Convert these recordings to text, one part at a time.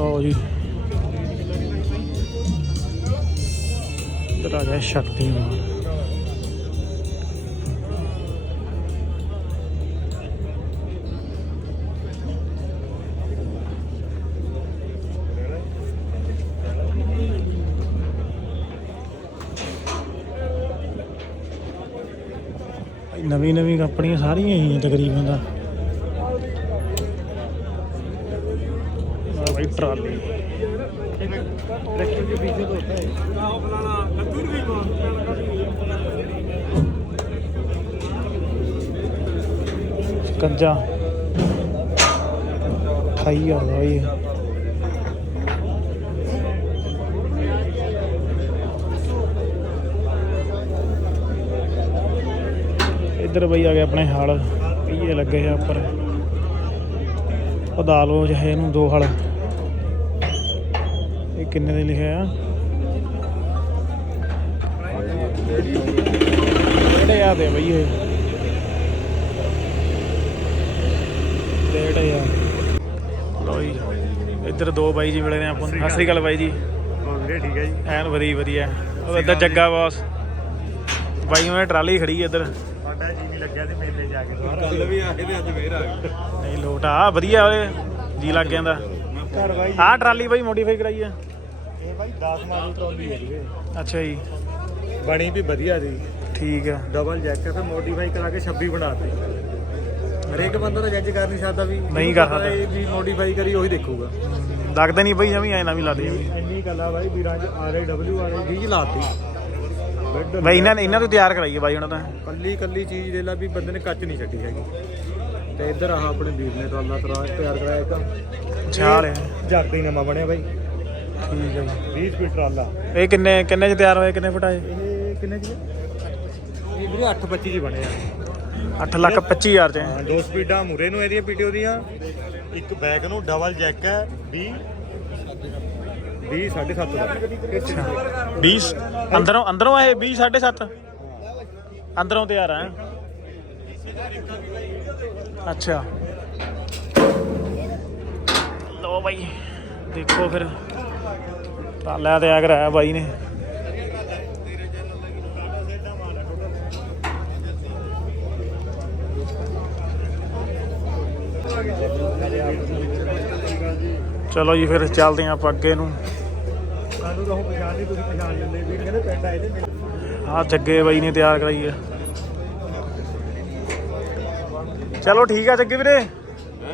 ਲਓ ਜੀ। ਇੱਧਰ ਆ ਗਿਆ ਸ਼ਕਤੀਮਾਨ ਨਵੀਂ ਨਵੀਂ ਕੰਪਨੀਆਂ ਸਾਰੀਆਂ ਹੀ ਤਕਰੀਬਨ ਦਾ ਆ ਭਾਈ ਟਰਾਲੀ ਕੰਜਾ ਖਾਈ ਆ ਰਹੀ ਹੈ ਇੱਧਰ ਬਈ ਆ ਗਏ ਆਪਣੇ ਹਲ। ਪੀਏ ਲੱਗੇ ਆ ਉੱਪਰ। ਉਹ ਜਿਹੇ ਨੂੰ ਦੋ ਹਲ। ਕਿੰਨੇ ਦੇ ਲਿਖਿਆ ਆ? ਕਿਹੜੇ ਆ ਦੇ ਬਈ ਇਹ? ਕਿਹੜੇ ਆ? ਲੋਈ ਇੱਧਰ ਦੋ ਬਾਈ ਜੀ ਮਿਲੇ ਨੇ ਆਪਾਂ ਸਤਿ ਸ੍ਰੀ ਅਕਾਲ ਬਾਈ ਜੀ। ਹੋਰ ਵੀਰੇ ਠੀਕ ਹੈ ਐਨ ਵਧੀਆ ਵਧੀਆ। ਉਹ ਇੱਧਰ ਜੱਗਾ ਬਾਸ ਬਾਈ ਉਹਨੇ ਟਰਾਲੀ ਖੜੀ ਇੱਧਰ। ਜੀ ਲੱਗਿਆ ਤੇ ਮੇਲੇ ਜਾ ਕੇ ਕੱਲ ਵੀ ਆਏ ਤੇ ਅੱਜ ਫੇਰ ਆ ਗਏ। ਨਹੀਂ ਲੋਟਾ ਵਧੀਆ ਓਏ। ਜੀ ਲੱਗ ਜਾਂਦਾ। ਆਹ ਟਰਾਲੀ ਬਾਈ ਮੋਡੀਫਾਈ ਕਰਾਈ ਆ। ਇਹ ਬਾਈ 10 ਮਾਡਲ ਟਰਾਲੀ ਹੈ ਜੀ ਅੱਛਾ ਜੀ। ਬਣੀ ਵੀ ਵਧੀਆ ਜੀ। ਠੀਕ ਆ। ਡਬਲ ਜੈਕ ਤੇ ਮੋਡੀਫਾਈ ਕਰਾ ਕੇ 26 ਬਣਾਤੀ। ਹਰੇਕ ਬੰਦਾ ਤਾਂ ਜੱਜ ਕਰ ਨਹੀਂ ਸਕਦਾ ਵੀ ਨਹੀਂ ਕਰ ਪਤਾ ਇਹ ਵੀ ਮੋਡੀਫਾਈ ਕਰੀ ਉਹੀ ਦੇਖੂਗਾ। ਲੱਗਦਾ ਨਹੀਂ ਬਈ ਜਮੀ ਐ ਨਵੀਂ ਲਾ ਦੇ ਇੰਨੀ ਗੱਲ ਆ ਬਾਈ ਵੀਰਾਂ ਚ R I W R I 20 ਲਾਤੀ। ਬੈੱਡ ਬਾਈ ਇਹਨਾਂ ਨੇ ਇਹਨਾਂ ਤੋਂ ਤਿਆਰ ਕਰਾਈ ਹੈ ਬਾਈ ਉਹਨਾਂ ਦਾ ਕੱਲੀ ਕੱਲੀ ਚੀਜ਼ ਦੇ ਲਾ ਵੀ ਬੰਦੇ ਨੇ ਕੱਚ ਨਹੀਂ ਛੱਡੀ ਹੈਗੀ। ਤੇ ਇੱਧਰ ਆਹ ਆਪਣੇ ਵੀਰ ਨੇ ਟਰਾਲਾ ਤਰਾ ਤਿਆਰ ਕਰਾਇਆ ਇੱਕ। ਛਾਲ ਹੈ। ਜੱਗ ਹੀ ਨਵਾਂ ਬਣਿਆ ਬਾਈ। ਠੀਕ ਹੈ 20 ਸਪੀਡ ਟਰਾਲਾ। ਇਹ ਕਿੰਨੇ ਕਿੰਨੇ ਚ ਤਿਆਰ ਹੋਏ ਕਿੰਨੇ ਫੁੱਟ ਆਏ ਇਹ? ਕਿੰਨੇ ਜੀ? ਇਹ ਵੀਰੇ 825 ਜੀ ਬਣਿਆ 8 ਲੱਖ 25 ਹਜ਼ਾਰ ਚ। ਹਾਂ ਦੋ ਸਪੀਡਾਂ ਮੂਰੇ ਨੂੰ ਇਹਦੀਆਂ ਪੀਟੀਓ ਦੀਆਂ। ਇੱਕ ਬੈਕ ਨੂੰ ਡਬਲ ਜੈਕ ਹੈ 20 20 7.5 ਦਾ। ਅੱਛਾ। 20 ਅੰਦਰੋਂ ਅੰਦਰੋਂ ਇਹ 20 7.5 ਅੰਦਰੋਂ ਤਿਆਰ ਆ ਅੱਛਾ। ਲੋ ਬਾਈ ਦੇਖੋ ਫਿਰ। ਟਾਲਿਆ ਤੇ ਆ ਕਰਾਇਆ ਬਾਈ ਨੇ। ਚਲੋ ਜੀ ਫਿਰ ਚੱਲਦੇ ਹਾਂ ਆਪਾਂ ਅੱਗੇ ਨੂੰ। ਸਾਨੂੰ ਤਾਂ ਉਹ ਪਛਾਣ ਨਹੀਂ ਤੁਸੀਂ ਪਛਾਣ ਲੈਂਦੇ ਵੀਰ ਕਹਿੰਦੇ ਪਿੰਡ ਆਏ ਤੇ ਆ ਜੱਗੇ ਬਾਈ ਨੇ ਤਿਆਰ ਕਰਾਈ ਹੈ ਚਲੋ ਠੀਕ ਆ ਜੱਗੇ ਵੀਰੇ।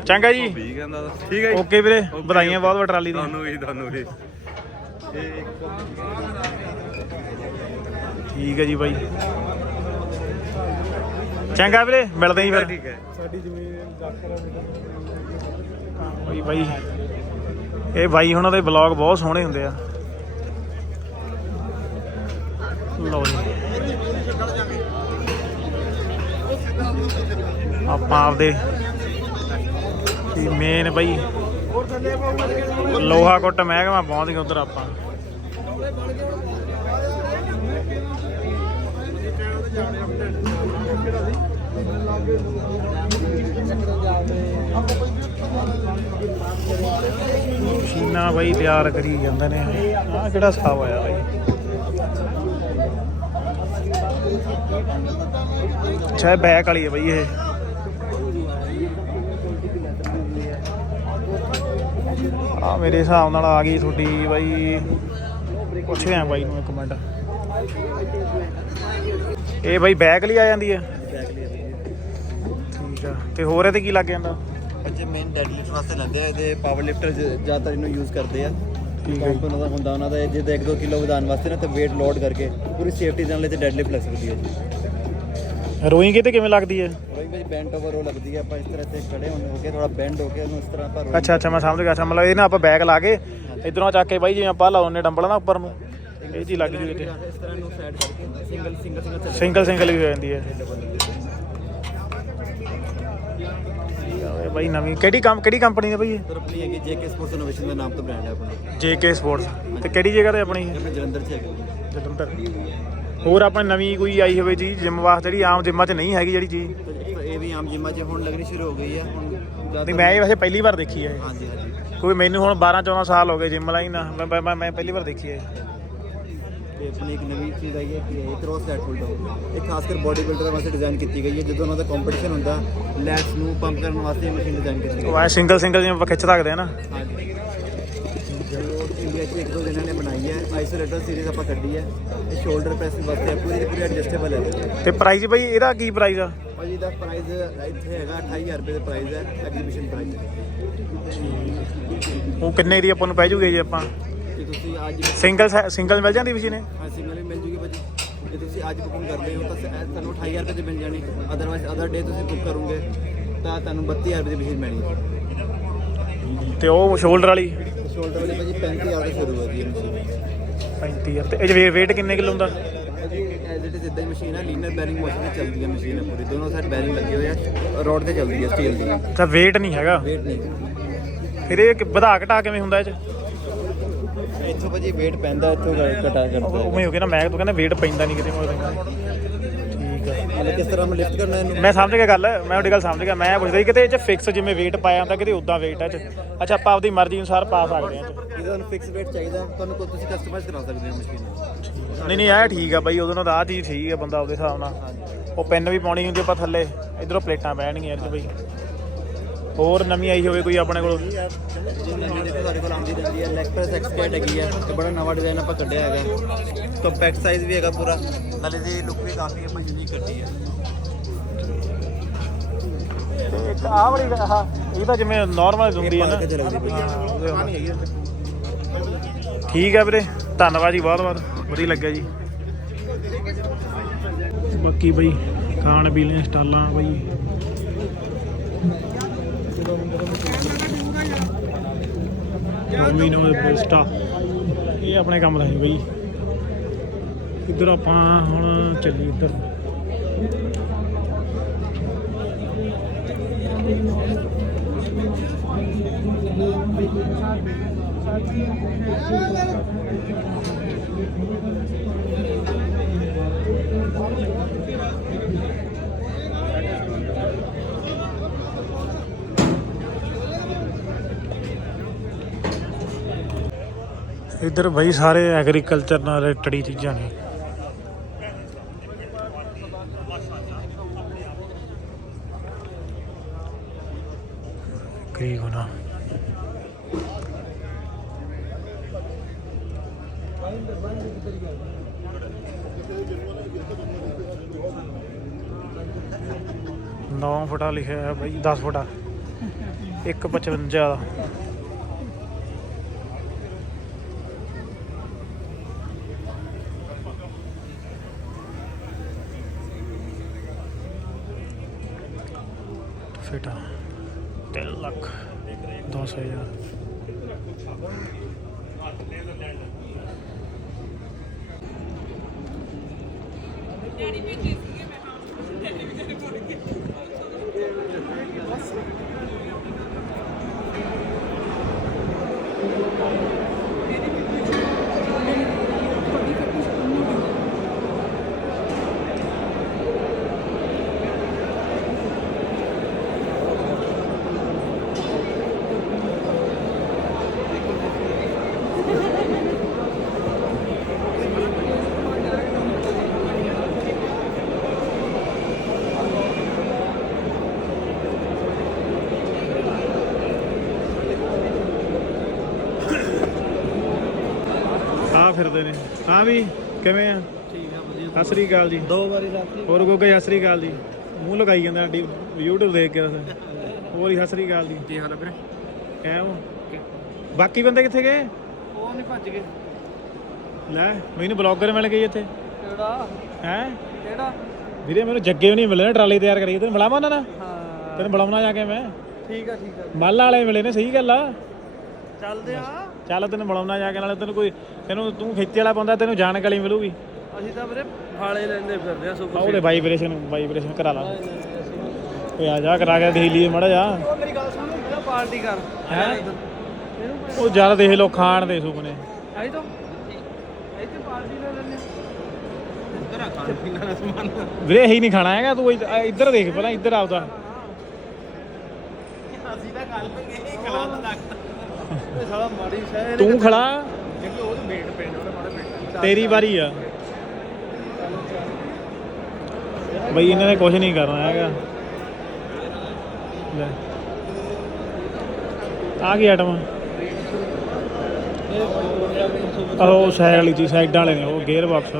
ਚੰਗਾ ਜੀ। ਠੀਕ ਕਹਿੰਦਾ ਠੀਕ ਹੈ ਓਕੇ ਵੀਰੇ ਵਧਾਈਆਂ ਬਹੁਤ ਬਹੁਤ ਟਰਾਲੀ ਦੀਆਂ। ਤੁਹਾਨੂੰ ਵੀ ਤੁਹਾਨੂੰ ਵੀ। ਠੀਕ ਹੈ ਜੀ ਬਾਈ। ਚੰਗਾ ਵੀਰੇ ਮਿਲਦੇ ਜੀ ਫਿਰ। ਠੀਕ ਹੈ। ਸਾਡੀ ਜ਼ਮੀਨ ਬਾਈ ਬਾਈ। ਇਹ ਬਾਈ ਉਹਨਾਂ ਦੇ ਬਲੌਗ ਬਹੁਤ ਸੋਹਣੇ ਹੁੰਦੇ ਆ। ਲਓ ਜੀ। ਆਪਾਂ ਆਪਦੇ ਮੇਨ ਬਾਈ। ਲੋਹਾ ਕੁੱਟ ਮਹਿਕਮਾ ਪਹੁੰਚ ਗਏ ਉਧਰ ਆਪਾਂ। ਮਸ਼ੀਨਾਂ ਬਾਈ ਤਿਆਰ ਕਰੀ ਜਾਂਦੇ ਨੇ। ਆ ਕਿਹੜਾ ਸਾਬ ਆਇਆ ਬਾਈ? ਅੱਛਾ, ਇਹ ਬੈਕ ਵਾਲੀ ਹੈ ਬਾਈ ਇਹ। ਆ ਮੇਰੇ ਹਿਸਾਬ ਨਾਲ ਆ ਗਈ ਤੁਹਾਡੀ ਬਾਈ ਪੁੱਛਦੇ ਆ ਬਾਈ ਨੂੰ ਇੱਕ ਮਿੰਟ। ਇਹ ਬਾਈ ਬੈਕ ਲਈ ਆ ਜਾਂਦੀ ਹੈ? ਠੀਕ ਆ। ਤੇ ਹੋਰ ਇਹਦੇ ਕੀ ਲੱਗ ਜਾਂਦਾ? ਬੱਚੇ ਮੇਨ ਡੈਡ ਲਿਫਟ ਵਾਸਤੇ ਲੈਂਦੇ ਆ ਇਹਦੇ ਪਾਵਰ ਲਿਫਟਰ ਜ਼ਿਆਦਾਤਰ ਇਹਨੂੰ ਯੂਜ਼ ਕਰਦੇ ਆ। ਠੀਕ ਹੈ ਪੰਪ ਉਹਨਾਂ ਦਾ ਹੁੰਦਾ ਉਹਨਾਂ ਦਾ ਇਹ ਜਿੱਦਾਂ 1-2 ਕਿਲੋ ਵਧਾਉਣ ਵਾਸਤੇ ਨਾ ਤੇ weight ਲੋਡ ਕਰਕੇ ਪੂਰੀ ਸੇਫਟੀ ਨਾਲ ਇਹ ਤੇ ਡੈਡ ਲਿਫਟ ਲੱਗ ਸਕਦੀ ਹੈ ਜੀ। ਰੋਇੰਗ ਇਹਤੇ ਕਿਵੇਂ ਲੱਗਦੀ ਹੈ? ਰੋਇੰਗ ਵਿੱਚ ਬੈਂਡ ਓਵਰ ਉਹ ਲੱਗਦੀ ਹੈ ਆਪਾਂ ਇਸ ਤਰ੍ਹਾਂ ਤੇ ਖੜੇ ਹੋਣੇ ਹੋ ਕੇ ਥੋੜਾ ਬੈਂਡ ਹੋ ਕੇ ਉਹਨੂੰ ਇਸ ਤਰ੍ਹਾਂ ਆਪਾਂ ਅੱਛਾ ਅੱਛਾ ਮੈਂ ਸਮਝ ਗਿਆ ਅੱਛਾ ਮਤਲਬ ਇਹ ਨਾ ਆਪਾਂ ਬੈਕ ਲਾ ਕੇ ਇਧਰੋਂ ਚੱਕ ਕੇ ਬਾਈ ਜਿਵੇਂ ਆਪਾਂ ਲਾਉਨੇ ਡੰਬਲ ਨਾ ਉੱਪਰ ਨੂੰ ਇਹ ਜੀ ਲੱਗ ਜੂ ਇਹਦੇ ਇਸ ਤਰ੍ਹਾਂ ਨੂੰ ਸਾਈਡ ਕਰਕੇ ਸਿੰਗਲ ਸਿੰਗਲ ਸਿੰਗਲ ਚੱਲ ਸਿੰਗਲ ਸਿੰਗਲ ਵੀ ਹੋ ਜਾਂਦੀ ਹੈ। ਬਾਈ ਨਵੀਂ ਕਿਹੜੀ ਕੰਮ ਕਿਹੜੀ ਕੰਪਨੀ ਹੈ ਬਾਈ ਇਹ? ਆਪਣੀ ਹੈਗੀ ਜੇਕੇ ਸਪੋਰਟਸ ਇਨੋਵੇਸ਼ਨ ਦਾ ਨਾਮ ਤੋਂ ਬ੍ਰਾਂਡ ਹੈ ਆਪਣਾ। ਜੇਕੇ ਸਪੋਰਟਸ ਤੇ ਕਿਹੜੀ ਜਗ੍ਹਾ ਤੇ ਆਪਣੀ ਇਹ? ਜਲੰਧਰ 'ਚ ਹੈਗਾ। ਜਲੰਧਰ। ਹੋਰ ਆਪਾਂ ਨਵੀਂ ਕੋਈ ਆਈ ਹੋਵੇ ਜੀ ਜਿਮ ਵਾਸਤੇ ਜਿਹੜੀ ਆਮ ਜਿਮਾਂ 'ਚ ਨਹੀਂ ਹੈਗੀ ਜਿਹੜੀ ਚੀਜ਼? ਇਹ ਵੀ ਆਮ ਜਿਮਾਂ 'ਚ ਹੁਣ ਲੱਗਣੀ ਸ਼ੁਰੂ ਹੋ ਗਈ ਹੈ ਹੁਣ ਨਹੀਂ ਮੈਂ ਇਹ ਵੈਸੇ ਪਹਿਲੀ ਵਾਰ ਦੇਖੀ ਹੈ ਹਾਂਜੀ ਹਾਂਜੀ। ਕੋਈ ਮੈਨੂੰ ਹੁਣ 12 14 ਸਾਲ ਹੋ ਗਏ ਜਿਮ ਲਾਈ ਨਾ। ਮੈਂ- ਮੈਂ ਮੈਂ ਪਹਿਲੀ ਵਾਰ ਦੇਖੀ ਹੈ ਤੇ ਆਪਣੀ ਇੱਕ ਨਵੀਂ ਚੀਜ਼ ਆਈ ਹੈ ਕਿ ਇਹ ਥਰੋ ਸੈਟ ਹੋਲਡਰ ਇਹ ਖਾਸ ਕਰ ਬੋਡੀ ਬਿਲਡਰ ਵਾਸਤੇ ਡਿਜ਼ਾਈਨ ਕੀਤੀ ਗਈ ਹੈ ਜਦੋਂ ਉਹਨਾਂ ਦਾ ਕੰਪੀਟੀਸ਼ਨ ਹੁੰਦਾ ਲੈਟਸ ਨੂੰ ਪੰਪ ਕਰਨ ਵਾਸਤੇ ਮਸ਼ੀਨ ਡਿਜ਼ਾਈਨ ਕੀਤੀ ਗਈ ਉਹ ਐ ਸਿੰਗਲ ਸਿੰਗਲ ਜਿਵੇਂ ਆਪਾਂ ਖਿੱਚ ਸਕਦੇ ਆ ਨਾ। ਹੈ ਹਾਂਜੀ। ਉਹ ਇੰਡੀਆ 'ਚ ਇੱਕ ਦੋ ਦਿਨਾਂ ਨੇ ਬਣਾਈ ਹੈ ਆਈਸੋਲੇਟਰ ਸੀਰੀਜ਼ ਆਪਾਂ ਕੱਢੀ ਹੈ। ਇਹ ਸ਼ੋਲਡਰ ਪ੍ਰੈਸ ਵਾਸਤੇ ਹੈ ਪੂਰੀ ਦੀ ਪੂਰੀ ਐਡਜਸਟੇਬਲ ਹੈ। ਤੇ ਪ੍ਰਾਈਸ ਬਈ ਇਹਦਾ ਕੀ ਪ੍ਰਾਈਸ ਆ? ਭਾਜੀ ਦਾ ਪ੍ਰਾਈਸ ਇੱਥੇ ਹੈਗਾ 28000 ਰੁਪਏ ਦਾ ਪ੍ਰਾਈਸ ਹੈ ਐਗਜ਼ੀਬਿਸ਼ਨ ਪ੍ਰਾਈਸ ਉਹ ਕਿੰਨੇ ਦੀ ਆਪਾਂ ਨੂੰ ਪੈ ਜੂਗੇ ਜੇ ਆਪਾਂ? ਜੇ ਤੁਸੀਂ ਅੱਜ ਸਿੰਗਲ ਸਿੰਗਲ ਮਿਲ ਜਾਂਦੀ ਮਸ਼ੀਨ ਇਹ ਹਾਂ ਸਿੰਗਲ ਵੀ ਮਿਲ ਜੂਗੀ ਭਾਜੀ। ਜੇ ਤੁਸੀਂ ਅੱਜ ਬੁਕਿੰਗ ਕਰਦੇ ਹੋ ਤਾਂ ਸ- ਤੁਹਾਨੂੰ 28000 ਰੁਪਏ ਦੀ ਮਿਲ ਜਾਣੀ। ਅਦਰਵਾਈਜ਼ ਅਦਰ ਡੇ ਤੁਸੀਂ ਬੁੱਕ ਕਰੋਗੇ ਤਾਂ ਤੁਹਾਨੂੰ 32000 ਰੁਪਏ ਦੀ ਮਸ਼ੀਨ ਮਿਲਣੀ। ਤੇ ਉਹ ਸ਼ੋਲਡਰ ਵਾਲੀ? ਸ਼ੋਲਡਰ ਵਾਲੀ ਭਾਜੀ 35000 ਤੋਂ ਸ਼ੁਰੂ ਹੋ ਗਈ ਇਹ ਮਸ਼ੀਨ 35000 ਤੇ ਇਹ weight ਕਿੰਨੇ ਕਿਲੋ ਹੁੰਦਾ? ਭਾਜੀ ਐਜ਼ ਇਟ ਇਜ਼ ਇਦਾਂ ਹੀ ਮਸ਼ੀਨ ਹੈ ਲੀਨਰ ਬੈਰਿੰਗ ਮੋਸ਼ਨ ਤੇ ਚੱਲਦੀ ਹੈ ਮਸ਼ੀਨ ਹੈ ਪੂਰੀ। ਦੋਨੋਂ ਸਾਈਡ ਬੈਰਿੰਗ ਲੱਗੇ ਹੋਏ ਆ ਰੋਡ ਤੇ ਚੱਲਦੀ ਹੈ ਸਟੀਲ ਦੀ। ਤਾਂ weight ਨਹੀਂ ਹੈਗਾ। ਵੇਟ ਨਹੀਂ। ਫਿਰ ਇਹ ਕਿ- ਵਧਾ ਘਟਾ ਕਿਵੇਂ ਹੁੰਦਾ ਇਹ ਚ? ਇੱਥੋਂ ਭਾਜੀ ਵੇਟ ਪੈਂਦਾ ਇੱਥੋਂ ਘਟਾ ਕਰਦਾ ਹੈ ਉਵੇਂ ਹੋ ਗਿਆ ਨਾ ਮੈਂ ਤੂੰ ਕਹਿੰਦਾ weight ਪੈਂਦਾ ਨਹੀਂ ਕਿਤੇ ਮੋੜ ਠੀਕ ਆ। ਮਤਲਬ ਕਿਸ ਤਰ੍ਹਾਂ ਮੈਂ ਲਿਫਟ ਕਰਨਾ ਇਹਨੂੰ? ਮੈਂ ਸਮਝ ਗਿਆ ਗੱਲ ਮੈਂ ਤੁਹਾਡੀ ਗੱਲ ਸਮਝ ਗਿਆ ਮੈਂ ਪੁੱਛਦਾ ਸੀ ਕਿਤੇ ਇਹ ਚ ਫਿਕਸ ਜਿਵੇਂ weight ਪਾਇਆ ਹੁੰਦਾ ਕਿਤੇ ਉਦਾਂ weight ਆ ਚ? ਅੱਛਾ ਆਪਾਂ ਆਪਦੀ ਮਰਜ਼ੀ ਅਨੁਸਾਰ ਪਾ ਸਕਦੇ ਆ ਇਹ 'ਚ। ਜੇ ਤੁਹਾਨੂੰ ਫਿਕਸ ਵੇਟ ਚਾਹੀਦਾ ਤੁਹਾਨੂੰ ਕੋਈ ਤੁਸੀਂ ਕਸਟਮਾਈਜ਼ ਕਰਾ ਸਕਦੇ ਹੋ ਮਸ਼ੀਨ ਨਹੀਂ ਨਹੀਂ ਇਹ ਠੀਕ ਆ ਬਾਈ ਉਦੋਂ ਨਾਲ ਆਹ ਚੀਜ਼ ਠੀਕ ਆ ਬੰਦਾ ਉਹਦੇ ਹਿਸਾਬ ਨਾਲ। ਉਹ ਪੈਨ ਵੀ ਪਾਉਣੀ ਹੁੰਦੀ ਆਪਾਂ ਥੱਲੇ ਇਧਰੋਂ ਪਲੇਟਾਂ ਬਹਿਣਗੀਆਂ ਇਹ 'ਚ ਬਈ। ਹੋਰ ਨਵੀਂ ਆਈ ਹੋਵੇ ਕੋਈ ਆਪਣੇ ਕੋਲ? ਜੀ ਨਵੀਂ ਦੇਖੋ ਸਾਡੇ ਕੋਲ ਆਉਂਦੀ ਰਹਿੰਦੀ ਹੈ ਲੈਗ ਪ੍ਰੈਸ ਐਕਸਪਰਟ ਹੈਗੀ ਹੈ ਤੇ ਬੜਾ ਨਵਾਂ ਡਿਜ਼ਾਈਨ ਆਪਾਂ ਕੱਢਿਆ ਹੈਗਾ। ਕੰਪੈਕਟ ਸਾਈਜ਼ ਵੀ ਹੈਗਾ ਪੂਰਾ। ਨਾਲੇ ਦੀ ਲੁੱਕ ਵੀ ਕਾਫੀ ਆਪਾਂ ਯੂਨੀਕ ਕੱਢੀ ਹੈ। ਤੇ ਇੱਕ ਆਹ ਵਾਲੀ ਆਹ ਇਹ ਤਾਂ ਜਿਵੇਂ ਨਾਰਮਲ ਹੈ ਨਾ। ਠੀਕ ਹੈ ਵੀਰੇ ਧੰਨਵਾਦ ਜੀ ਬਹੁਤ ਬਹੁਤ ਵਧੀਆ ਲੱਗਿਆ ਜੀ। ਬਾਕੀ ਬਈ ਖਾਣ ਪੀਣ ਦੀਆਂ ਸਟਾਲਾਂ ਬਈ। ਡੋਮੀਨੋ ਦੇ ਬੋਸਟਾ ਇਹ ਆਪਣੇ ਕੰਮ ਦਾ ਹੈ ਬਈ। ਇੱਧਰ ਆਪਾਂ ਹੁਣ ਚੱਲੀ ਇੱਧਰ। ਇੱਧਰ ਬਈ ਸਾਰੇ ਐਗਰੀਕਲਚਰ ਨਾਲ ਰਿਲੇਟਡ ਚੀਜ਼ਾਂ ਨੇ। ਕਈ ਗੁਣਾ ਨੌ ਫੁੱਟਾ ਲਿਖਿਆ ਹੈ ਬਈ 10 ਫੁੱਟਾ। 155 ਦਾ ਫੇਟਾ 3 ਲੱਖ 10000 ਆ ਫਿਰਦੇ ਨੇ ਹਾਂ ਵੀ ਕਿਵੇਂ ਆ? ਠੀਕ ਹੈ ਵਧੀਆ। ਸਤਿ ਸ੍ਰੀ ਅਕਾਲ ਜੀ। ਦੋ ਵਾਰੀ ਰਾਤੀ ਹੋਰ ਗੋਗੇ ਸਤਿ ਸ੍ਰੀ ਅਕਾਲ ਜੀ। ਮੂੰਹ ਲਗਾਈ ਜਾਂਦਾ ਆਂਟੀ YouTube ਦੇਖ ਕੇ ਬਸ। ਹੋਰ ਹੀ ਸਤਿ ਸ੍ਰੀ ਅਕਾਲ ਜੀ। ਕੀ ਹਾਲ ਹੈ ਵੀਰੇ? ਐ ਹੋ? ਬਾਕੀ ਬੰਦੇ ਕਿੱਥੇ ਗਏ? ਉਹ ਨਹੀਂ ਭੱਜ ਗਏ। ਲੈ ਮੈਨੂੰ ਬਲੌਗਰ ਮਿਲ ਗਏ ਇੱਥੇ। ਕਿਹੜਾ? ਹੈ? ਕਿਹੜਾ? ਵੀਰੇ ਮੈਨੂੰ ਜੱਗੇ ਵੀ ਨਹੀਂ ਮਿਲੇ ਨਾ ਟਰਾਲੀ ਤਿਆਰ ਕਰੀ। ਤੈਨੂੰ ਬੁਲਾਵਾਂ ਉਹਨਾਂ ਦਾ ਹਾਂ। ਤੈਨੂੰ ਬੁਲਾਉਣਾ ਜਾ ਕੇ ਮੈਂ? ਠੀਕ ਆ ਠੀਕ ਆ। ਮੱਲ ਵਾਲੇ ਮਿਲੇ ਨੇ ਸਹੀ ਗੱਲ ਆ। ਚੱਲਦੇ ਆ। ਚੱਲ ਤੈਨੂੰ ਬੁਲਾਉਣਾ ਜਾ ਕੇ ਨਾਲੇ ਤੈਨੂੰ ਕੋਈ ਤੈਨੂੰ ਤੂੰ ਖਿੱਚੇ ਵਾਲਾ ਬੰਦਾ ਤੈਨੂੰ ਜਾਣਕਾਰੀ ਮਿਲੂਗੀ। ਅਸੀਂ ਤਾਂ ਵੀਰੇ ਫਾਲੇ ਲੈਂਦੇ ਫਿਰਦੇ ਆ ਆ ਉਹਦੇ ਵਾਈਬ੍ਰੇਸ਼ਨ ਵਾਈਬ੍ਰੇਸ਼ਨ ਕਰਾ ਲਾ। ਓਏ ਆ ਜਾ ਕਰਾ ਕੇ ਦੇਖ ਲਈਏ ਮੜਾ ਜਾ ਉਹ ਮੇਰੀ ਗੱਲ ਸੁਣ ਮੇਰਾ ਪਾਰਟੀ ਕਰ। ਹੈਂ? ਇਹਨੂੰ ਉਹ ਜ਼ਿਆਦਾ ਦੇਖ ਲੋ ਖਾਣ ਦੇ ਸੁਪਨੇ ਆਈ ਤਾਂ? ਇੱਥੇ ਪਾਰਟੀ ਲੈ ਇੱਧਰ ਆ ਖਾਣ ਪੀਣ ਵਾਲਾ ਸਮਾਨ। ਵੀਰੇ ਇਹੀ ਨਹੀਂ ਖਾਣਾ ਹੈਗਾ ਤੂੰ ਇੱਧ- ਇੱਧਰ ਦੇਖ ਪਹਿਲਾਂ ਇੱਧਰ ਆਪਦਾ। ਅਸੀਂ ਤਾਂ ਗੱਲ ਇਹ ਖਲਾ ਤਾਂ ਇਹ ਸਾਲਾ ਮਾੜੀ ਸ਼ਾਇ ਤੂੰ ਖੜਾ। ਜਿਵੇਂ ਉਹਦੇ ਵੇਟ ਪੈਣ ਉਹਦੇ ਮਾੜੇ ਵੇਟ ਤੇਰੀ ਵਾਰੀ ਆ। ਬਈ ਇਹਨਾਂ ਨੇ ਕੁਝ ਨਹੀਂ ਕਰਨਾ ਹੈਗਾ। ਲੈ। ਆ ਗਈ ਆਟਮ ਉਹ ਸਾਈਡ ਵਾਲੀ ਚੀਜ਼ ਸਾਈਡਾਂ ਵਾਲੇ ਨੇ ਉਹ ਗੇਅਰ ਬਾਕਸ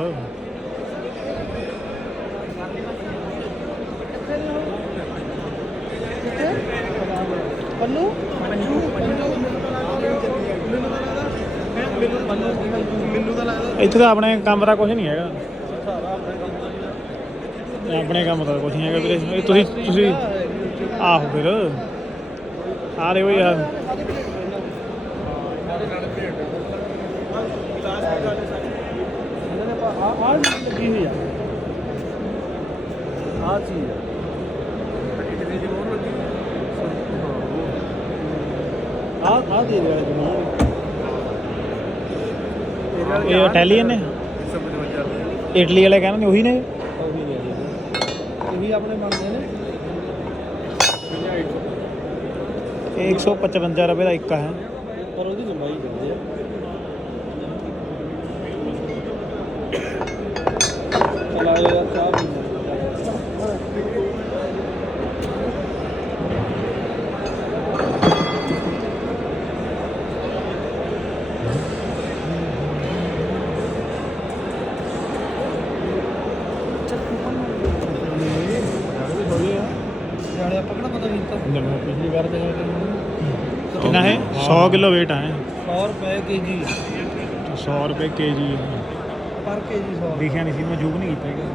ਮੈਨੂੰ ਤਾਂ ਲੱਗਦਾ ਇੱਥੇ ਤਾਂ ਆਪਣੇ ਕੰਮ ਦਾ ਕੁਝ ਨਹੀਂ ਹੈਗਾ। ਆਪਣੇ ਕੰਮ ਦਾ ਕੁਝ ਨਹੀਂ ਹੈਗਾ ਵੀਰੇ। ਇਹ ਤੁਸੀਂ ਤੁਸੀਂ ਆਹੋ ਫਿਰ। ਆ ਰਹੇ ਹੋ ਯਾਰ ਆ। ਲੱਗੀ ਹੋਈ ਆ। ਆ ਚੀਜ਼ ਆ। ਆ ਆ ਦੇ ਵਾਲੇ ਜਮੀਨ ਇਹ ਇਟਾਲੀਅਨ ਨੇ ਇਟਲੀ ਵਾਲੇ ਕਹਿੰਦੇ ਨੇ ਉਹੀ ਨੇ? ਇਹੀ ਆਪਣੇ ਬਣਦੇ ਨੇ। ਇਹ 155 ਰੁਪਏ ਦਾ ਇੱਕ ਹੈ। ਪਰ ਉਹਦੀ ਲੰਬਾਈ ਦਿੰਦੇ ਆ ਚਲਾ ਯਾਰ ਚਾਹ 100 किलो वेट है सौ रुपए के 100 रुपए के जी पर के जी ਸੌ। दिखा नहीं सी मैं जूम नहीं किया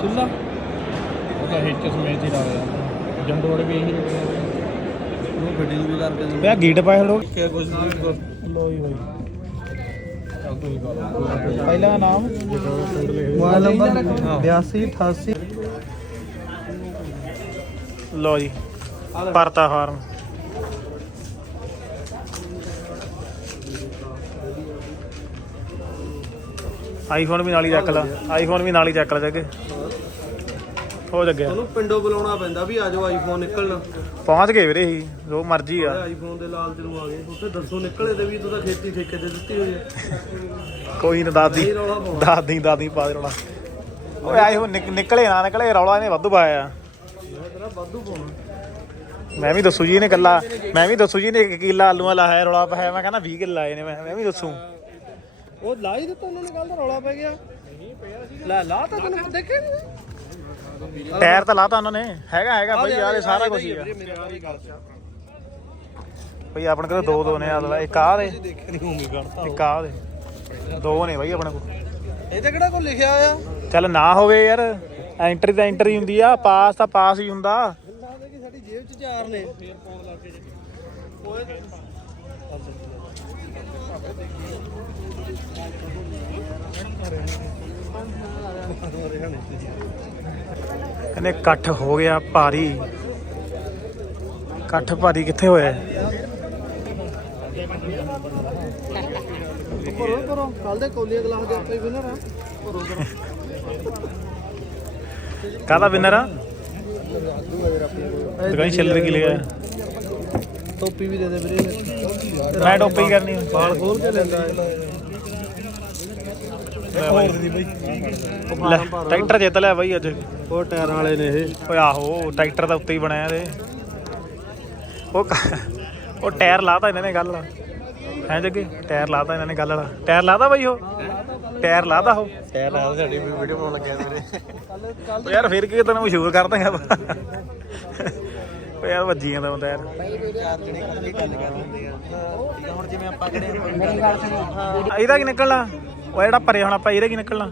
ਚੁੱਲਾ ਉਹ ਤਾਂ ਹਿੱਚ ਸਮੇਤ ਹੀ ਲੱਗਦਾ ਜੰਡੋੜ ਵੀ ਇਹੀ ਉਹ ਗੱਡੀ ਵੀ ਕਰਕੇ ਦਿੰਦੇ ਬਈ ਗੀਟ ਪਾਇਆ ਲੋ ਕਿ ਕੁਝ ਨਾ ਲੋ ਹੀ ਬਾਈ। ਪਹਿਲਾ ਨਾਮ? ਮੋਬਾਈਲ ਨੰਬਰ 8288 ਲੋ ਜੀ। ਭਰਤਾ ਫਾਰਮ। ਆਈਫੋਨ ਵੀ ਨਾਲ ਹੀ ਚੱਕ ਲਾ। ਆਈਫੋਨ ਵੀ ਨਾਲ ਹੀ ਚੱਕ ਲਾ ਜੱਗੇ ਹੋ ਜੱਗਿਆ। ਉਹਨੂੰ ਪਿੰਡੋਂ ਬੁਲਾਉਣਾ ਪੈਂਦਾ ਵੀ ਆਜੋ ਆਈਫੋਨ ਨਿਕਲਣਾ। ਪਹੁੰਚ ਗਏ ਵੀਰੇ ਹੀ ਜੋ ਮਰਜ਼ੀ ਆ। ਆਈਫੋਨ ਦੇ ਲਾਲਚ ਨੂੰ ਆ ਗਏ। ਉੱਥੇ ਦੱਸੋ ਨਿਕਲੇ ਤੇ ਵੀ ਤੂੰ ਤਾਂ ਖੇਤੀ ਠੇਕੇ ਤੇ ਦਿੱਤੀ ਹੋਈ ਹੈ ਕੋਈ ਨਾ ਦਾਦੀ ਦਾਦੀ ਦਾਦੀ ਪਾ ਦੇ ਰੌਲਾ। ਓਏ ਆਈਫੋਨ ਨਿਕ- ਨਿਕਲੇ ਨਾ ਨਿਕਲੇ ਰੌਲਾ ਇਹਨੇ ਵਾਧੂ ਪਾਇਆ। ਤੇਰਾ ਵਾਧੂ ਪਾਉਣਾ। ਮੈਂ ਵੀ ਦੱਸੂ ਜੀ ਇਹਨੇ ਗੱਲਾਂ ਮੈਂ ਵੀ ਦੱਸੂ ਜੀ ਇਹਨੇ ਇੱਕ ਕਿੱਲਾ ਆਲੂਆਂ ਲਾਇਆ ਰੌਲਾ ਪਾਇਆ। ਮੈਂ ਕਹਿੰਦਾ 20 ਕਿੱਲਾ ਆਏ ਨੇ ਮੈਂ ਮੈਂ ਵੀ ਦੱਸੂ। ਉਹ ਲਾ ਹੀ ਦਿੱਤਾ ਉਹਨਾਂ ਨੇ ਕੱਲ ਦਾ ਰੌਲਾ ਪੈ ਗਿਆ। ਲੈ ਲਾ ਤਾਂ ਤੈਨੂੰ ਨਹੀਂ ਟਾਇਰ ਤਾਂ ਲਾਤਾ ਉਹਨਾਂ ਨੇ। ਹੈਗਾ ਹੈਗਾ ਬਈ ਯਾਰ ਇਹ ਸਾਰਾ ਕੁਝ ਹੀ ਆ। ਗੱਲ ਬਈ ਆਪਣੇ ਕੋਲ ਦੋ ਦੋ ਨੇ ਆਦਲਾ ਇੱਕ ਆ ਦੇ। ਨਹੀਂ ਇੱਕ ਆ ਦੇ। ਦੋ ਨੇ ਬਈ ਆਪਣੇ ਕੋਲ। ਇਹ ਤੇ ਕਿਹੜਾ ਕੋਈ ਲਿਖਿਆ ਹੋਇਆ? ਚੱਲ ਨਾ ਹੋਵੇ ਯਾਰ ਐਂਟਰੀ ਤਾਂ ਐਂਟਰੀ ਹੁੰਦੀ ਆ ਪਾਸ ਤਾਂ ਪਾਸ ਹੀ ਹੁੰਦਾ। ਲੱਗਦਾ ਕਿ ਸਾਡੀ ਜੇਬ 'ਚ ਚਾਰ ਨੇ। ਫੇਰ ਪਾਉਣ ਲੱਗ ਜੇ ਕਹਿੰਦੇ ਇਕੱਠ ਹੋ ਗਿਆ ਭਾਰੀ। ਇਕੱਠ ਭਾਰੀ ਕਿੱਥੇ ਹੋਇਆ? ਕਰੋ ਕਰੋ ਕੱਲ ਦੇ ਕੋਲੀਆ ਗਲਾਸ ਦੇ ਆਪਾਂ ਵਿਨਰ ਆ ਕਰੋ ਕਰੋ ਕਾਹਦਾ ਵਿਨਰ ਆ ਦੁਕਾਨ ਛਿੱਲਰ ਕੀ ਲਿਆ ਟੋਪੀ ਵੀ ਦੇ ਦੇ ਵੀਰੇ। ਮੈਂ ਟੋਪੀ ਕਰਨੀ। ਬਾਲ ਖੋਲ ਕੇ ਲੈਂਦਾ ਲੈ ਟਰੈਕਟਰ ਜਿੱਤ ਲਿਆ ਬਾਈ ਅੱਜ। ਉਹ ਟਾਇਰਾਂ ਵਾਲੇ ਨੇ ਇਹ। ਓਏ ਆਹੋ ਟਰੈਕਟਰ ਤਾਂ ਉੱਤੇ ਹੀ ਬਣਿਆ ਇਹਦੇ। ਉਹ ਉਹ ਟਾਇਰ ਲਾਤਾ ਇਹਨਾਂ ਨੇ ਗੱਲ ਹੈ ਜੱਗੇ ਟਾਇਰ ਲਾਤਾ ਇਹਨਾਂ ਨੇ ਗੱਲ ਵਾਲਾ ਟਾਇਰ ਲਾਤਾ ਬਾਈ ਉਹ? ਟਾਇਰ ਲਾਤਾ ਉਹ? ਟਾਇਰ ਲਾ ਸਾਡੀ ਵੀਡੀਓ ਬਣਾਉਣ ਲੱਗਿਆ ਵੀਰੇ। ਉਹ ਯਾਰ ਫਿਰ ਕੀ ਤੈਨੂੰ ਮਸ਼ਹੂਰ ਕਰ ਦਾਂਗਾ ਉਹ ਯਾਰ ਵੱਜੀ ਜਾਂਦਾ ਉਹ ਟਾਇਰ ਚਾਰ ਜਣੇ ਇਕੱਠੇ ਗੱਲ ਕਰ ਲੈਂਦੇ ਆ ਠੀਕ ਆ ਹੁਣ ਜਿਵੇਂ ਆਪਾਂ ਕਿਹੜੇ ਇਹਦਾ ਕੀ ਨਿਕਲਣਾ? ਉਹ ਜਿਹੜਾ ਭਰੇ ਹੁਣ ਆਪਾਂ ਇਹਦਾ ਕੀ ਨਿਕਲਣਾ?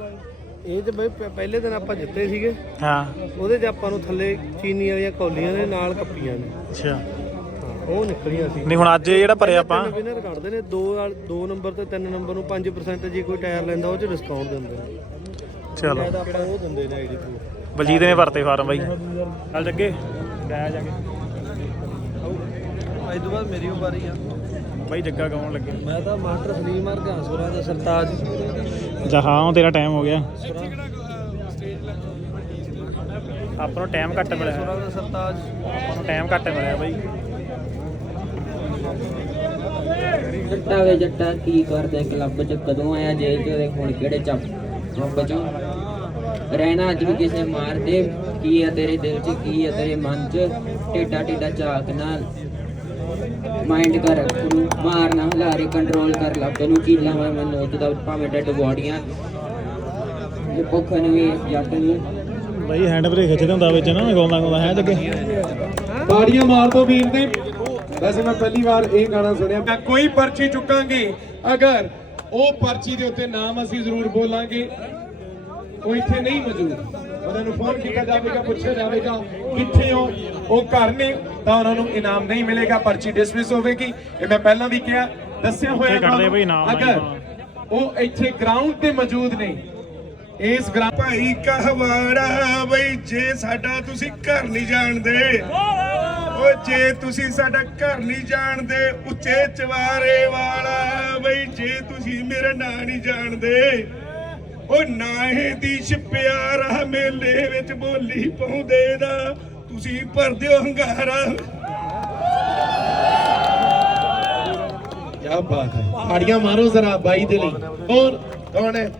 ਇਹ ਤੇ ਬਈ ਪ- ਪਹਿਲੇ ਦਿਨ ਆਪਾਂ ਜਿੱਤੇ ਸੀਗੇ। ਹਾਂ। ਉਹਦੇ 'ਚ ਆਪਾਂ ਨੂੰ ਥੱਲੇ ਚੀਨੀ ਵਾਲੀਆਂ ਕੌਲੀਆਂ ਨੇ ਨਾਲ ਕੱਪੀਆਂ ਨੇ। ਅੱਛਾ। ਉਹ ਨਿਕਲੀਆਂ ਸੀ। ਨਹੀਂ ਹੁਣ ਅੱਜ ਇਹ ਜਿਹੜਾ ਭਰੇ ਆਪਾਂ। ਵਿਨਰ ਕੱਢਦੇ ਨੇ ਦੋ ਵਾਲ- ਦੋ ਨੰਬਰ ਤੇ ਤਿੰਨ ਨੰਬਰ ਨੂੰ 5% ਜੇ ਕੋਈ ਟਾਇਰ ਲੈਂਦਾ ਉਹ 'ਚ ਡਿਸਕਾਊਂਟ ਦਿੰਦੇ ਨੇ। ਚਲੋ। ਸ਼ਾਇਦ ਆਪਾਂ ਉਹ ਦਿੰਦੇ ਨੇ ਆਈਡੀ ਪ੍ਰੂਫ ਬਲਜੀਤ ਨੇ ਭਰਤੇ ਫਾਰਮ ਬਾਈ। ਚੱਲ ਜੱਗੇ ਲੈ ਜਾ ਕੇ। ਅੱਜ ਤੋਂ ਬਾਅਦ ਮੇਰੀ ਉਹ ਵਾਰੀ ਆ। ਬਾਈ ਜੱਗਾ ਗਾਉਣ ਲੱਗੇ। ਮੈਂ ਤਾਂ ਮਾਸਟਰ ਸਲੀਮ ਵਰਗਾ ਸੁਰਾਂ ਦਾ ਸਰਤਾਜ। ਜਹਾਂ ਤੇਰਾ ਟਾਈਮ ਹੋ ਗਿਆ। ਆਪਾਂ ਨੂੰ ਟਾਈਮ ਘੱਟ ਮਿਲਿਆ। ਸੁਰਾਂ ਦਾ ਸਰਤਾਜ। ਆਪਾਂ ਨੂੰ ਟਾਈਮ ਘੱਟ ਮਿਲਿਆ ਬਾਈ। ਜੱਟਾ ਵੇ ਜੱਟਾ ਕੀ ਕਰਦਾ ਕਲੱਬ ਚ? ਕਦੋਂ ਆਇਆ ਚ ਤੇ ਹੁਣ ਕਿਹੜੇ ਚੱਪ ਚੱਪ ਚੋਂ? ਰਹਿਣਾ ਅੱਜ ਵੀ ਕਿਸੇ ਮਾਰ ਦੇ ਕੀ ਆ ਤੇਰੇ ਦਿਲ ਚ? ਕੀ ਆ ਤੇਰੇ ਮਨ ਚ? ਟੇਡਾ ਟੇਡਾ ਝਾਕ ਨਾਲ। ਮਾਈਂਡ ਕਰ ਨੂੰ ਮਾਰਨਾ ਹਲਾਰੇ ਕੰਟਰੋਲ ਕਰ ਲੱਗ ਨੂੰ ਕੀਲਾ ਮੈਂ ਮੈਂ ਨੋਚਦਾ ਭਾਵੇਂ ਡੈਡ ਬੋਡੀਆਂ। ਇਹ ਭੁੱਖ ਨੂੰ ਵੀ ਜੱਟ ਨੂੰ। ਬਾਈ ਹੈਂਡ ਬ੍ਰੇਕ ਖਿੱਚਦੇ ਹੁੰਦਾ ਵਿੱਚ ਨਾ ਗਾਉਂਦਾ ਗਾਉਂਦਾ ਹੈ ਜੱਗੇ? ਤਾੜੀਆਂ ਮਾਰ ਦੋ ਵੀਰ ਨੇ ਵੈਸੇ ਮੈਂ ਪਹਿਲੀ ਵਾਰ ਇਹ ਗਾਣਾ ਸੁਣਿਆ। ਮੈਂ ਕੋਈ ਪਰਚੀ ਚੁੱਕਾਂਗੇ ਅਗਰ ਉਹ ਪਰਚੀ ਦੇ ਉੱਤੇ ਨਾਮ ਅਸੀਂ ਜ਼ਰੂਰ ਬੋਲਾਂਗੇ। ਉਹ ਇੱਥੇ ਨਹੀਂ ਮੌਜੂਦ। ਉਹਨਾਂ ਨੂੰ ਫੋਨ ਕੀਤਾ ਜਾਵੇਗਾ ਪੁੱਛਿਆ ਜਾਵੇਗਾ ਕਿੱਥੇ ਹੋ ਉਹ ਘਰ ਨੇ ਤਾਂ ਉਹਨਾਂ ਨੂੰ ਇਨਾਮ ਨਹੀਂ ਮਿਲੇਗਾ ਪਰਚੀ ਡਿਸਮਿਸ ਹੋਵੇਗੀ ਇਹ ਮੈਂ ਪਹਿਲਾਂ ਵੀ ਕਿਹਾ ਦੱਸਿਆ ਹੋਇਆ ਅਗਰ। ਉਹ ਇੱਥੇ ਗਰਾਊਂਡ ਤੇ ਮੌਜੂਦ ਨੇ ਇਸ ਗਰਾਊਂਡ ਭਾਈ ਕਹਵਾੜਾ ਬਈ ਜੇ ਸਾਡਾ ਤੁਸੀਂ ਘਰ ਨਹੀਂ ਜਾਣਦੇ ਓ ਜੇ ਤੁਸੀਂ ਸਾਡਾ ਘਰ ਨਹੀਂ ਜਾਣਦੇ ਉੱਚੇ ਚਵਾਰੇ ਵਾਲਾ ਬਈ ਜੇ ਤੁਸੀਂ ਮੇਰਾ ਨਾਂ ਨਹੀਂ ਜਾਣਦੇ ਓ ਨਾਹੇ ਦੀ ਛਪਿਆਰਾ ਮੇਲੇ ਵਿੱਚ ਬੋਲੀ ਪਾਉਂਦੇ ਦਾ। ਤੁਸੀਂ ਭਰਦੇ ਹੋ ਹੰਗਾਰਾ। ਕੀ ਬਾਤ ਹੈ। ਤਾੜੀਆਂ ਮਾਰੋ ਜ਼ਰਾ ਬਾਈ ਦੇ ਲਈ। ਕੌਣ ਕੌਣ ਹੈ?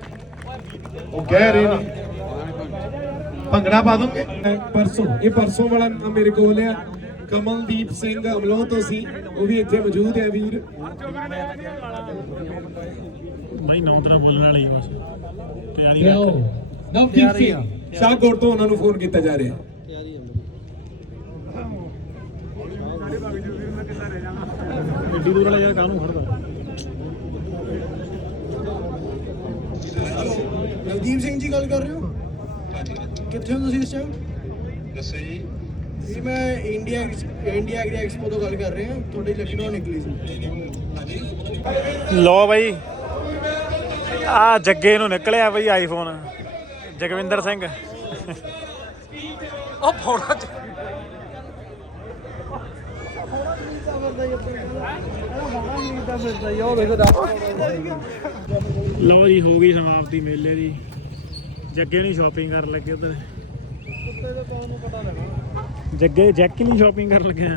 ਉਹ ਕਹਿ ਰਹੇ ਨੇ। ਭੰਗੜਾ ਪਾ ਦੋਗੇ? ਪਰਸੋਂ ਇਹ ਪਰਸੋਂ ਵਾਲਾ ਨਾਮ ਮੇਰੇ ਕੋਲ ਆ। ਕਮਲਦੀਪ ਸਿੰਘ ਅਮਲੋਹ ਤੋਂ ਸੀ। ਉਹ ਵੀ ਇੱਥੇ ਮੌਜੂਦ ਹੈ ਵੀਰ। ਬਾਈ ਨੌ ਤਰ੍ਹਾਂ ਬੋਲਣ ਵਾਲੀ ਬਸ। ਤਿਆਰੀ ਲਿਆਓ ਨਵਦੀਪ ਸਿੰਘ ਸ਼ਾਹਕੋਟ ਤੋਂ ਉਹਨਾਂ ਨੂੰ ਫੋਨ ਕੀਤਾ ਜਾ ਰਿਹਾ। ਏਡੀ ਦੂਰ ਵਾਲਾ ਯਾਰ ਕਾਹਨੂੰ ਖੜਦਾ ਨਵਦੀਪ ਸਿੰਘ ਜੀ ਗੱਲ ਕਰ ਰਹੇ ਹੋ? ਕਿੱਥੇ ਹੋ ਤੁਸੀਂ ਇਸ ਟਾਈਮ ਦੱਸੋ ਜੀ। ਜੀ ਮੈਂ ਇੰਡੀਆ ਇੰਡੀਆ ਐਗਰੀ ਐਕਸਪੋ ਤੋਂ ਗੱਲ ਕਰ ਰਿਹਾ। ਤੁਹਾਡੀ ਲਖਨਊ ਨਿਕਲੀ ਸੀ। ਲੋ ਬਾਈ। ਆ ਜੱਗੇ ਨੂੰ ਨਿਕਲਿਆ ਬਈ ਆਈਫੋਨ ਜਗਵਿੰਦਰ ਸਿੰਘ। ਉਹ ਫੋੜਾ ਲੋ ਜੀ ਹੋ ਗਈ ਸਮਾਪਤੀ ਮੇਲੇ ਦੀ। ਜੱਗੇ ਨਹੀਂ ਸ਼ਾਪਿੰਗ ਕਰਨ ਲੱਗੇ ਉਧਰ। ਜੱਗੇ ਜੈਕ ਨਹੀਂ ਸ਼ਾਪਿੰਗ ਕਰਨ ਲੱਗੇ ਆ।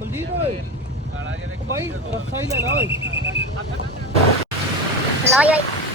ਬਲਜੀਤ ਓਏ ਬਾਈ ਰੱਸਾ ਹੀ ਲੈ ਲਾ ਓਏ। ਲਓ ਜੀ